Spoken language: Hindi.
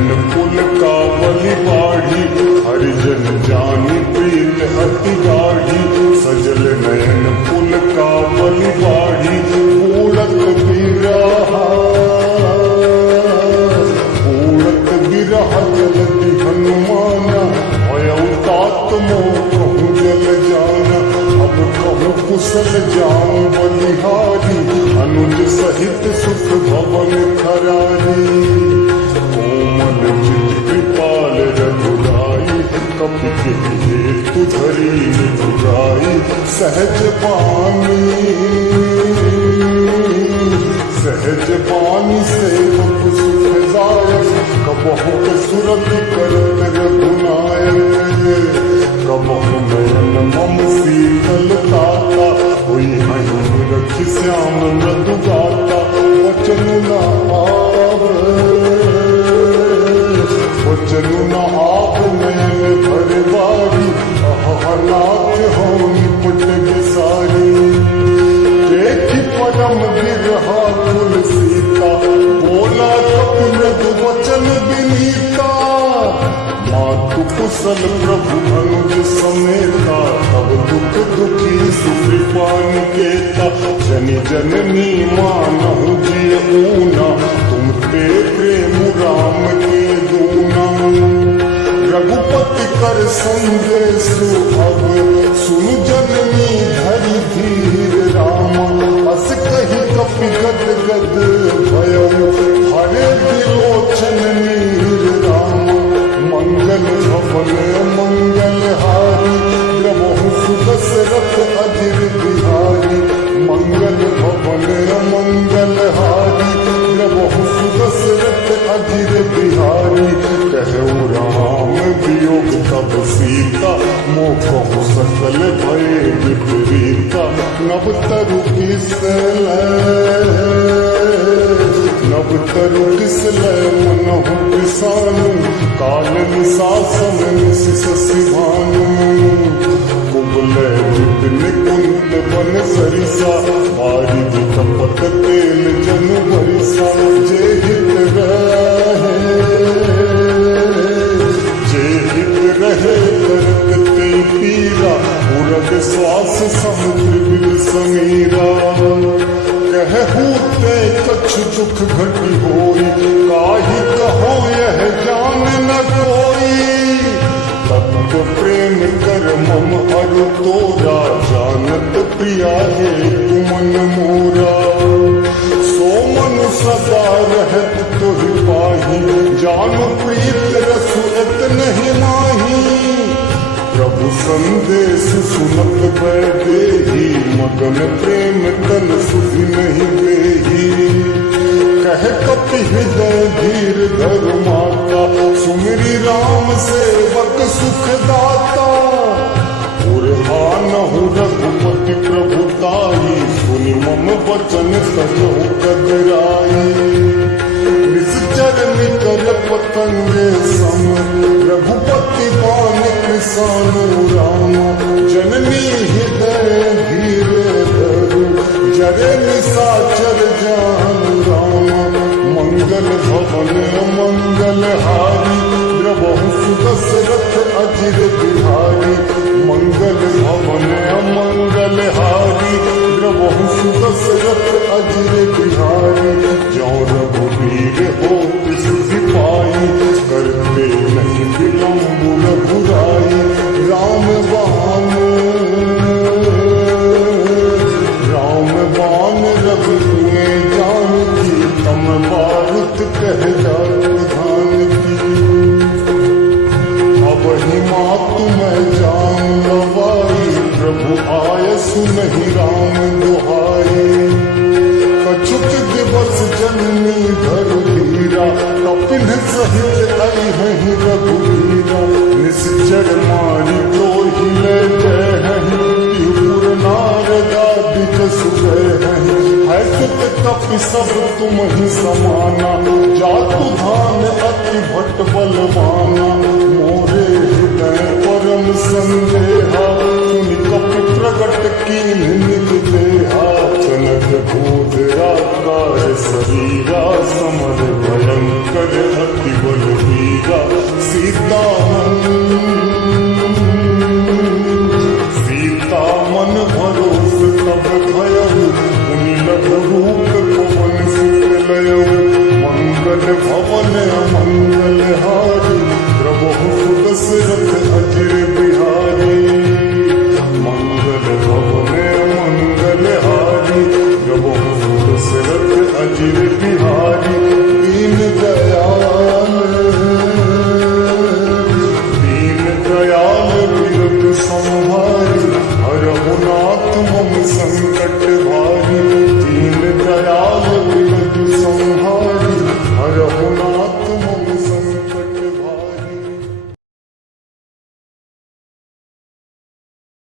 नयन कुल का बलि बाढ़ी, हरिजन जानी प्रीत अति गाढ़ी। सजल नयन कुल का बलि बाढ़ी, बूढ़त बिरहा जलति हनुमाना। भयउ तात मोह कहूँ जल जाना, अब कहूँ कुशल जाऊं बलिहारी। अनुज सहित सुख भवन खरारी, कोमल चित कृपाल रघुराई। कपि के हेतु धरी निठुराई, सहज बानी सेवक सुखदायक। कबहु सुरति करत रघुनायक, कबहु नयन मम शीतल ताता। हुई हयूं रखि श्याम मृदु गाता, वचन न आव नयन भर बारी। अहनाथ हो निपट बिसारी, देखि परम बिरहा कुल सीता। बोला कपि मृदु वचन विनीता, मातु कुशल प्रभु अनुज समेता। तब दुख दुखी सुकृपा निकेता, जनि जननी मानहु जिय ऊना। तुम ते प्रेम राम के दूना, रघुपति कर संदेश अब। सुनु जननी धरि धीर रामा, अस कहि कपि गद गद भयउ। हरे विलोचन नीर रामा, मंगल भवन मंगल हारी। प्रभु सुदशरथ अजिर बिहारी, मंगल भवन मंगल हारी। प्रभु सुदशरथ अजिर बिहारी, कहु राम वियोग तब सीता। मोह कहु सकल भय विपरीता, नव तरु किसलय मनहु किसानु। काल निसासन निशि भानु, कुबलय विपिन कुंत बन सरिसा। बारिधि कपट तेल जनु बरिसा, जे हित रहे करत ते पीरा। उरग श्वास समुद्र बिल समीरा, कहहु ते कछु दुख घटी होई। काहि कहो यह जान न कोई, तत्व प्रेम कर मम अरु तोरा। जानत प्रिया है तुमन मोरा, सो मनु सदा रहत तुहि पाही। जानु प्रीत रसु एत नहीं माही, प्रभु संदेश सुनत बैदेही। मगन प्रेम तन सुधि नहीं देही, कह कपि हृदय धीर धर माता। सुमिरि राम सेवक सुख दाता, पुरहानहु रघुपति प्रभुताई। सुनि मम वचन सजहु कदराई, निश्चर निकर पतंगे सम। रघुपति बान कृसानु राम, जननी हृदय धीर धरु। जरे निशाचर जानु राम, मंगल भवन मंगल हारी। प्रभु सुदशरथ अजिर बिहारी, मंगल भवन मंगल हारी। प्रभु सुदशरथ अजिर बिहारी, जो रघुवीर होत सिद्धि पाई। करते नहीं विलंब रघुराई, राम बान रघुए जानकी। तम बारुत कह जात धान की, अब ही मातु मैं जान गवाई। प्रभु आयसु नहीं राम दुहाई, कछुक दिवस जननी धरु धीरा। कपिन सहित आई हैं रघुवीरा, निश्चर मारी तो हिले जय हैं। त्रिपुर नारदादिक सुगय हैं, है सुत कपि सब तुम ही समाना। जातु धान